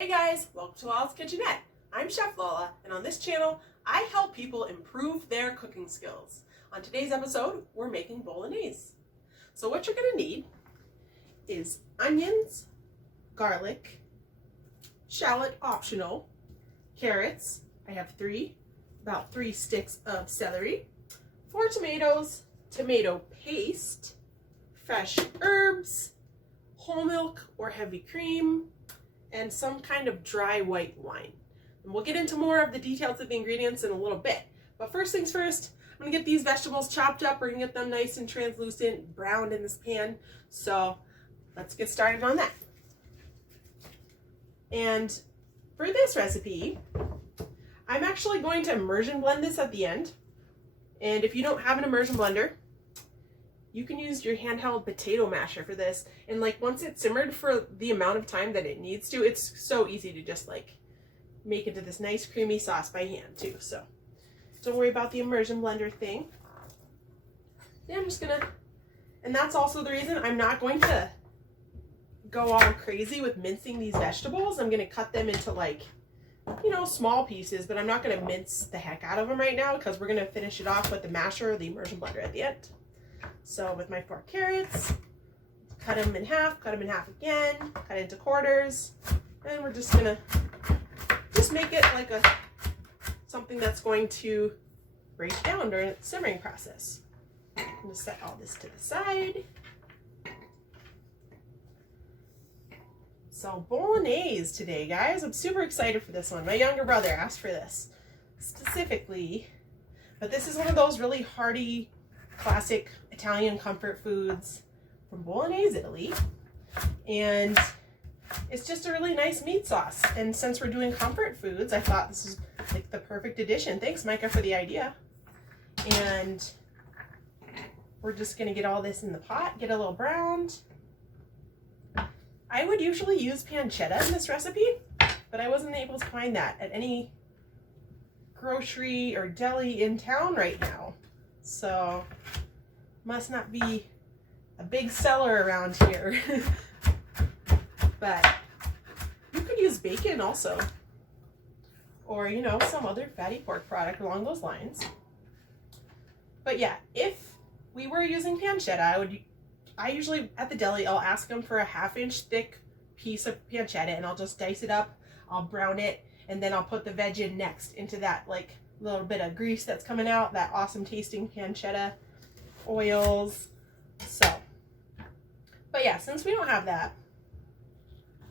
Hey guys, welcome to Lola's Kitchenette. I'm Chef Lola, and on this channel, I help people improve their cooking skills. On today's episode, we're making bolognese. So what you're gonna need is onions, garlic, shallot optional, carrots, I have about three sticks of celery, 4 tomatoes, tomato paste, fresh herbs, whole milk or heavy cream, and some kind of dry white wine. And we'll get into more of the details of the ingredients in a little bit. But first things first, I'm gonna get these vegetables chopped up. We're gonna get them nice and translucent, browned in this pan. So let's get started on that. And for this recipe, I'm actually going to immersion blend this at the end. And if you don't have an immersion blender, you can use your handheld potato masher for this. And like once it's simmered for the amount of time that it needs to, it's so easy to just like make into this nice creamy sauce by hand too. So don't worry about the immersion blender thing. Yeah, I'm just gonna, and that's also the reason I'm not going to go all crazy with mincing these vegetables. I'm gonna cut them into like, you know, small pieces, but I'm not gonna mince the heck out of them right now because we're gonna finish it off with the masher or the immersion blender at the end. So with my 4 carrots, cut them in half again, cut into quarters, and we're just gonna make it like something that's going to break down during the simmering process. I'm gonna set all this to the side. So bolognese today, guys. I'm super excited for this one. My younger brother asked for this specifically, but this is one of those really hearty, classic Italian comfort foods from Bolognese, Italy. And it's just a really nice meat sauce. And since we're doing comfort foods, I thought this is like the perfect addition. Thanks, Micah, for the idea. And we're just gonna get all this in the pot, get a little browned. I would usually use pancetta in this recipe, but I wasn't able to find that at any grocery or deli in town right now. So must not be a big seller around here. But you could use bacon also, or you know, some other fatty pork product along those lines. But yeah, if we were using pancetta, I usually at the deli, I'll ask them for a 1/2 inch thick piece of pancetta, and I'll just dice it up, I'll brown it, and then I'll put the veg in next into that like little bit of grease that's coming out, that awesome tasting pancetta oils. So, but yeah, since we don't have that,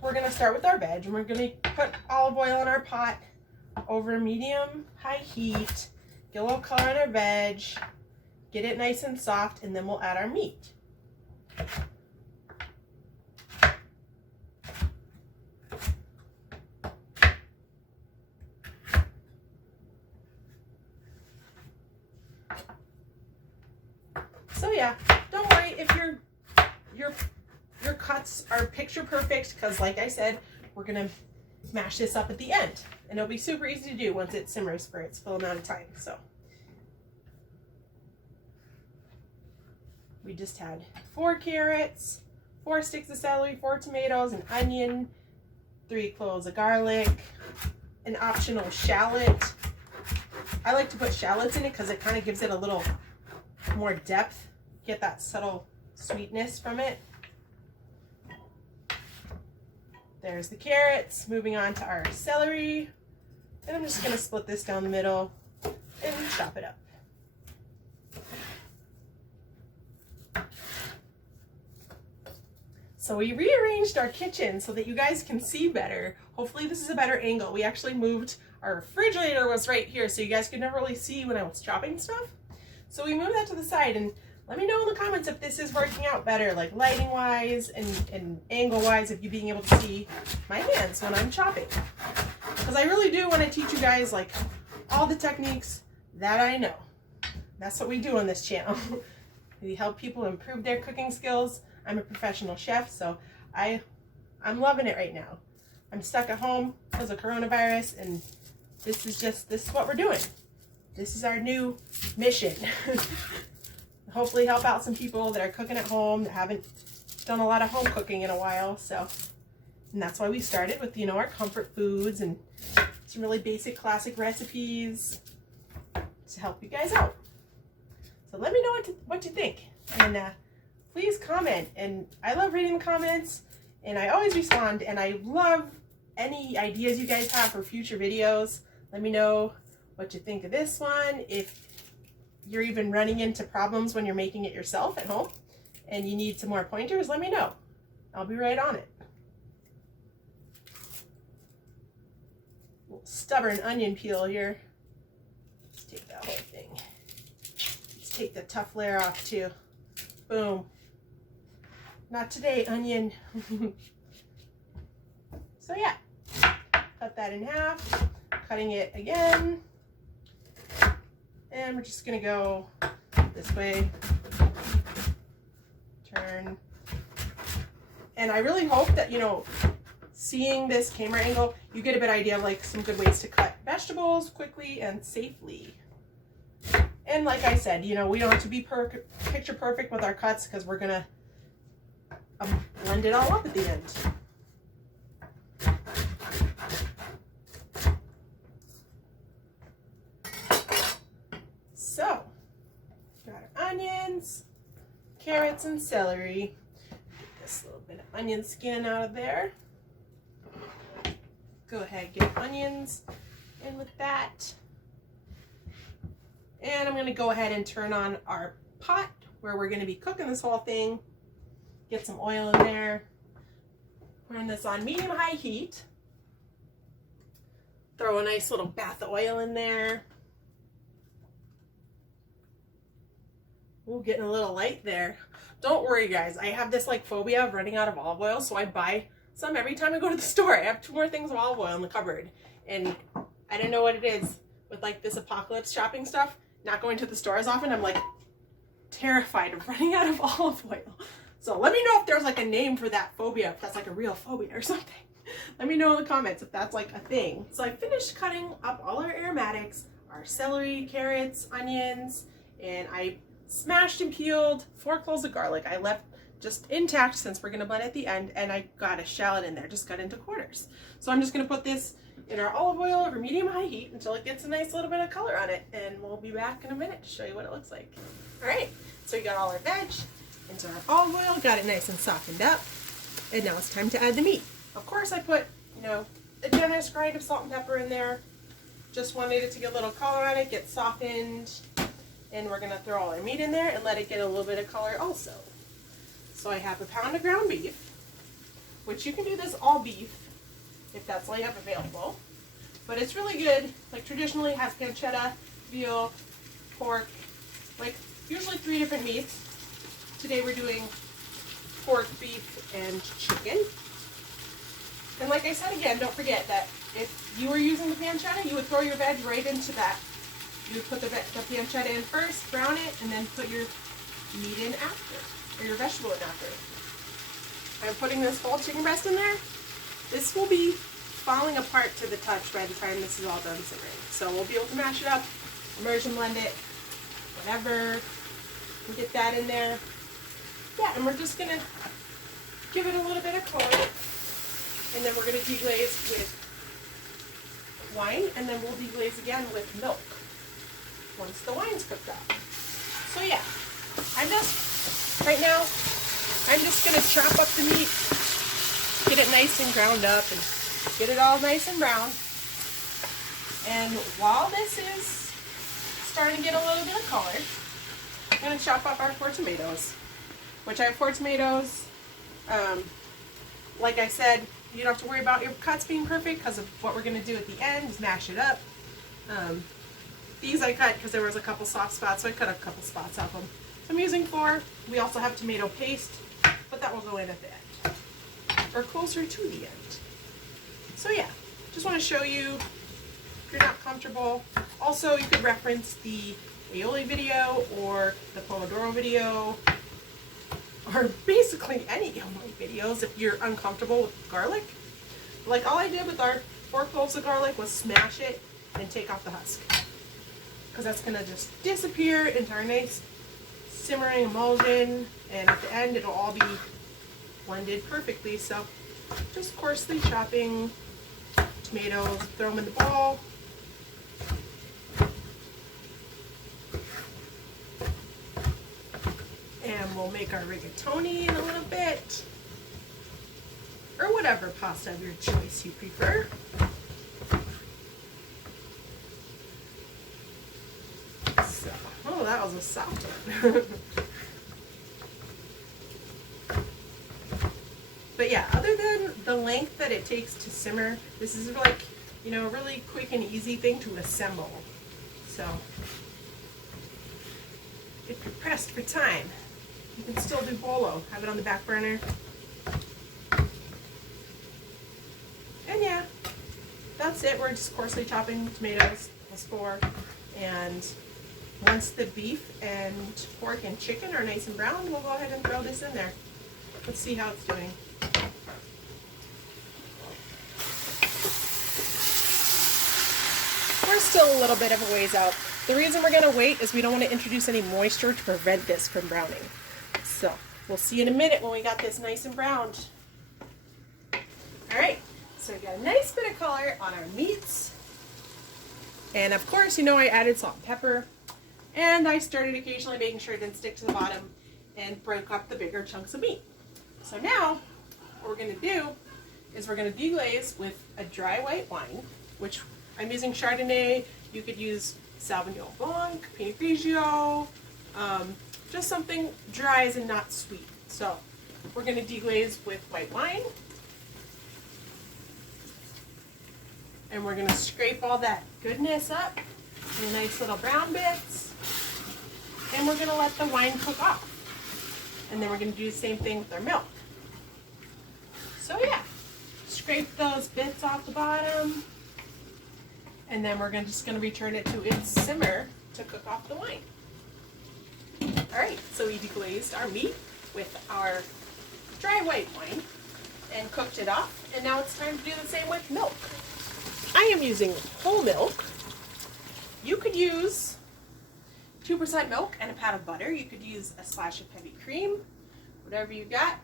we're gonna start with our veg, and we're gonna put olive oil in our pot over medium-high heat, get a little color on our veg, get it nice and soft, and then we'll add our meat. So yeah, don't worry if your cuts are picture perfect, because like I said, we're gonna mash this up at the end, and it'll be super easy to do once it simmers for its full amount of time. So we just had 4 carrots, 4 sticks of celery, 4 tomatoes, an onion, 3 cloves of garlic, an optional shallot. I like to put shallots in it because it kind of gives it a little more depth, get that subtle sweetness from it. There's the carrots. Moving on to our celery, and I'm just going to split this down the middle and chop it up. So we rearranged our kitchen so that you guys can see better. Hopefully this is a better angle. We actually moved, our refrigerator was right here, so you guys could never really see when I was chopping stuff. So we moved that to the side, and let me know in the comments if this is working out better, like lighting wise and angle wise, if you being able to see my hands when I'm chopping. Because I really do want to teach you guys like all the techniques that I know. That's what we do on this channel. We help people improve their cooking skills. I'm a professional chef, so I'm loving it right now. I'm stuck at home because of coronavirus, and this is what we're doing. This is our new mission. Hopefully help out some people that are cooking at home, that haven't done a lot of home cooking in a while. So And that's why we started with, you know, our comfort foods and some really basic classic recipes to help you guys out. So let me know what you think. And please comment. And I love reading the comments, and I always respond, and I love any ideas you guys have for future videos. Let me know what you think of this one. If you're even running into problems when you're making it yourself at home and you need some more pointers, let me know. I'll be right on it. Little stubborn onion peel here. Let's take that whole thing. Let's take the tough layer off too. Boom. Not today, onion. So yeah, cut that in half, cutting it again. And we're just gonna go this way, turn. And I really hope that, you know, seeing this camera angle, you get a bit idea of like some good ways to cut vegetables quickly and safely. And like I said, you know, we don't have to be picture perfect with our cuts because we're gonna blend it all up at the end. So, got our onions, carrots, and celery. Get this little bit of onion skin out of there. Go ahead, get onions in with that. And I'm going to go ahead and turn on our pot where we're going to be cooking this whole thing. Get some oil in there. Run this on medium-high heat. Throw a nice little bath of oil in there. Ooh, getting a little light there. Don't worry, guys. I have this like phobia of running out of olive oil, so I buy some every time I go to the store. I have 2 more things of olive oil in the cupboard, and I don't know what it is with like this apocalypse shopping stuff. Not going to the store as often, I'm like terrified of running out of olive oil. So let me know if there's like a name for that phobia, if that's like a real phobia or something. Let me know in the comments if that's like a thing. So I finished cutting up all our aromatics, our celery, carrots, onions, and I smashed and peeled 4 cloves of garlic. I left just intact since we're going to blend at the end, and I got a shallot in there, just cut into quarters. So I'm just going to put this in our olive oil over medium-high heat until it gets a nice little bit of color on it, and we'll be back in a minute to show you what it looks like. All right, so we got all our veg into our olive oil, got it nice and softened up, and now it's time to add the meat. Of course, I put, you know, a generous grind of salt and pepper in there. Just wanted it to get a little color on it, get softened, and we're going to throw all our meat in there and let it get a little bit of color also. So I have a pound of ground beef, which you can do this all beef if that's all you have available. But it's really good, like traditionally has pancetta, veal, pork, like usually 3 different meats. Today we're doing pork, beef, and chicken. And like I said again, don't forget that if you were using the pancetta, you would throw your veg right into that. You would put the pancetta in first, brown it, and then put your meat in after, or your vegetable in after. I'm putting this whole chicken breast in there. This will be falling apart to the touch by the time this is all done simmering. So we'll be able to mash it up, immersion blend it, whatever. We'll get that in there. Yeah, and we're just going to give it a little bit of color. And then we're going to deglaze with wine, and then we'll deglaze again with milk once the wine's cooked up. So yeah, right now, I'm just going to chop up the meat, get it nice and ground up, and get it all nice and brown. And while this is starting to get a little bit of color, I'm going to chop up our 4 tomatoes, which I have 4 tomatoes. Like I said, you don't have to worry about your cuts being perfect because of what we're going to do at the end is mash it up. These I cut because there was a couple soft spots, so I cut a couple spots off them. So I'm using 4. We also have tomato paste, but that will go in at the end, or closer to the end. So yeah, just want to show you if you're not comfortable. Also, you could reference the aioli video or the pomodoro video, or basically any aioli videos if you're uncomfortable with garlic. Like all I did with our 4 cloves of garlic was smash it and take off the husk, because that's going to just disappear into our nice simmering emulsion, and at the end it'll all be blended perfectly. So just coarsely chopping tomatoes, throw them in the bowl. And we'll make our rigatoni in a little bit, or whatever pasta of your choice you prefer. So, oh, that was a soft one. But yeah, other than the length that it takes to simmer, this is like, you know, a really quick and easy thing to assemble. So, if you're pressed for time, you can still do bolo, have it on the back burner. And yeah, that's it. We're just coarsely chopping tomatoes, plus 4. And once the beef and pork and chicken are nice and brown, we'll go ahead and throw this in there. Let's see how it's doing. We're still a little bit of a ways out. The reason we're going to wait is we don't want to introduce any moisture to prevent this from browning. So we'll see in a minute when we got this nice and browned. All right, so we got a nice bit of color on our meats. And of course, you know, I added salt and pepper. And I started occasionally making sure it didn't stick to the bottom and broke up the bigger chunks of meat. So now, what we're going to do is we're going to deglaze with a dry white wine, which I'm using Chardonnay. You could use Sauvignon Blanc, Pinot Grigio, just something dry and not sweet. So we're going to deglaze with white wine. And we're going to scrape all that goodness up in nice little brown bits. And we're going to let the wine cook off. And then we're going to do the same thing with our milk. So yeah, scrape those bits off the bottom. And then we're just going to return it to its simmer to cook off the wine. Alright, so we deglazed our meat with our dry white wine and cooked it off. And now it's time to do the same with milk. I am using whole milk. You could use 2% milk and a pat of butter. You could use a splash of heavy cream, whatever you got.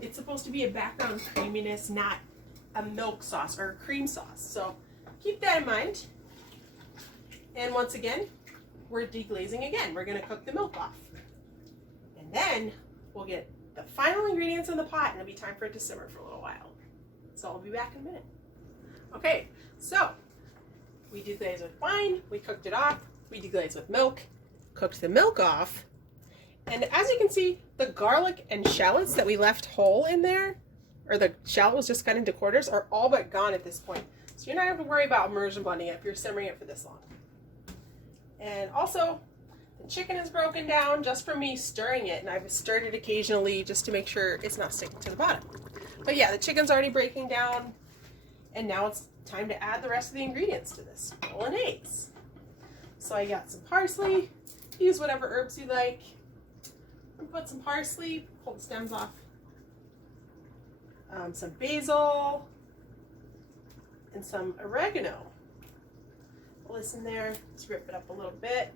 It's supposed to be a background creaminess, not a milk sauce or a cream sauce. So keep that in mind. And once again, we're deglazing again. We're going to cook the milk off. And then we'll get the final ingredients in the pot and it'll be time for it to simmer for a little while. So I'll be back in a minute. Okay, so we deglazed with wine, we cooked it off, we deglazed with milk, cooked the milk off, and as you can see, the garlic and shallots that we left whole in there, or the shallot was just cut into quarters, are all but gone at this point. So you're not going to worry about immersion blending it if you're simmering it for this long. And also, the chicken is broken down just from me stirring it, and I've stirred it occasionally just to make sure it's not sticking to the bottom. But yeah, the chicken's already breaking down. And now it's time to add the rest of the ingredients to this Bolognese. So I got some parsley. Use whatever herbs you like. And put some parsley, pull the stems off. Some basil. And some oregano. Pull this in there. Just rip it up a little bit.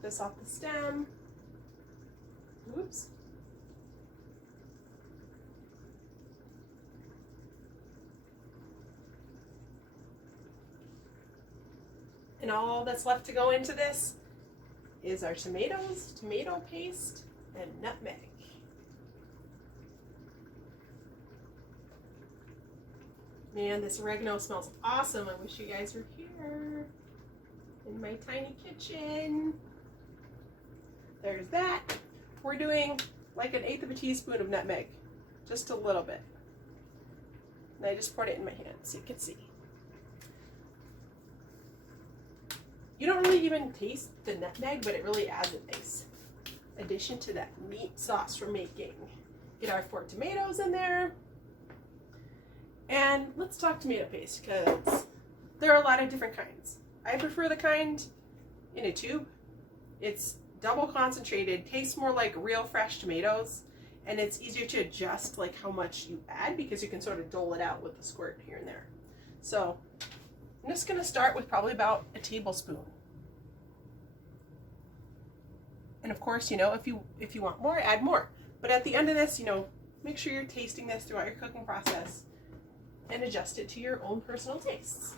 This off the stem. Oops. And all that's left to go into this is our tomatoes, tomato paste, and nutmeg. Man, this oregano smells awesome. I wish you guys were here in my tiny kitchen. There's that. We're doing like 1/8 of a teaspoon of nutmeg, just a little bit. And I just poured it in my hand so you can see. You don't really even taste the nutmeg, but it really adds a nice addition to that meat sauce we're making. Get our 4 tomatoes in there. And let's talk tomato paste, because there are a lot of different kinds. I prefer the kind in a tube. It's double concentrated, tastes more like real fresh tomatoes, and it's easier to adjust like how much you add because you can sort of dole it out with a squirt here and there. So I'm just going to start with probably about a tablespoon. And of course, you know, if you want more, add more. But at the end of this, you know, make sure you're tasting this throughout your cooking process and adjust it to your own personal tastes.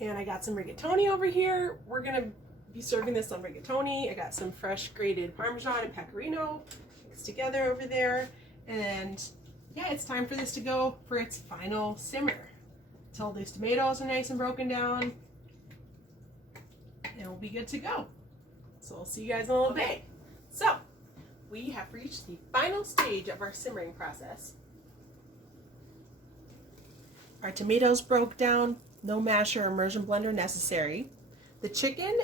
And I got some rigatoni over here. We're gonna be serving this on rigatoni. I got some fresh grated Parmesan and Pecorino mixed together over there. And yeah, it's time for this to go for its final simmer until these tomatoes are nice and broken down, and we'll be good to go. So we'll see you guys in a little bit. So we have reached the final stage of our simmering process. Our tomatoes broke down, no masher or immersion blender necessary. The chicken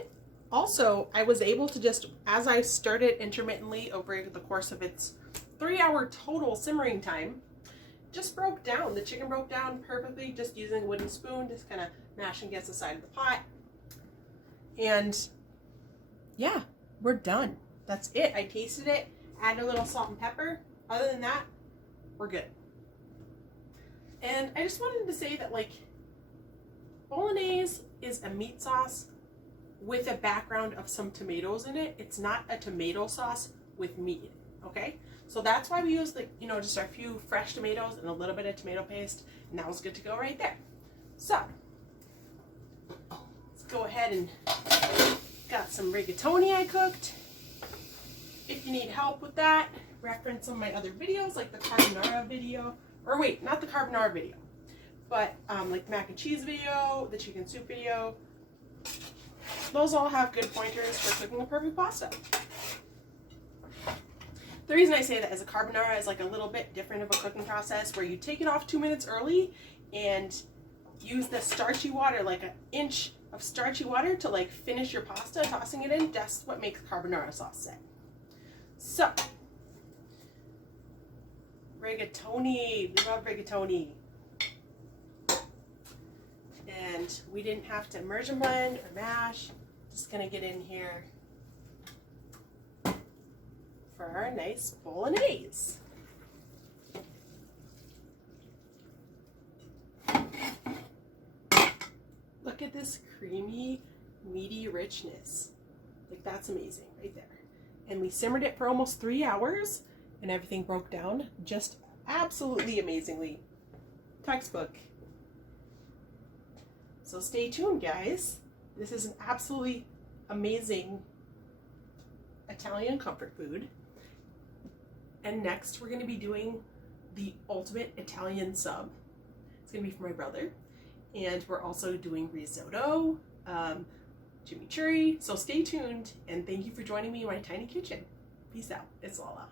also, I was able to just, as I stirred intermittently over the course of its 3-hour total simmering time, just broke down. The chicken broke down perfectly just using a wooden spoon, just kind of mashing against the side of the pot. And yeah, we're done. That's it. I tasted it, added a little salt and pepper. Other than that, we're good. And I just wanted to say that, like, Bolognese is a meat sauce with a background of some tomatoes in it. It's not a tomato sauce with meat in it, okay? So that's why we use, like, you know, just our few fresh tomatoes and a little bit of tomato paste, and that was good to go right there. So let's go ahead and got some rigatoni I cooked. If you need help with that, reference some of my other videos, like the carbonara video, or wait, not the carbonara video, but like the mac and cheese video, the chicken soup video. Those all have good pointers for cooking a perfect pasta. The reason I say that is a carbonara is like a little bit different of a cooking process, where you take it off 2 minutes early and use the starchy water, like an inch of starchy water, to like finish your pasta, tossing it in. That's what makes carbonara sauce set. So, rigatoni, we love rigatoni. And we didn't have to immersion blend or mash. Just gonna get in here for our nice bolognese. Look at this creamy, meaty richness. Like, that's amazing right there. And we simmered it for almost 3 hours, and everything broke down just absolutely amazingly. Textbook. So stay tuned, guys. This is an absolutely amazing Italian comfort food. And next we're going to be doing the ultimate Italian sub. It's going to be for my brother. And we're also doing risotto, chimichurri. So stay tuned, and thank you for joining me in my tiny kitchen. Peace out. It's Lala.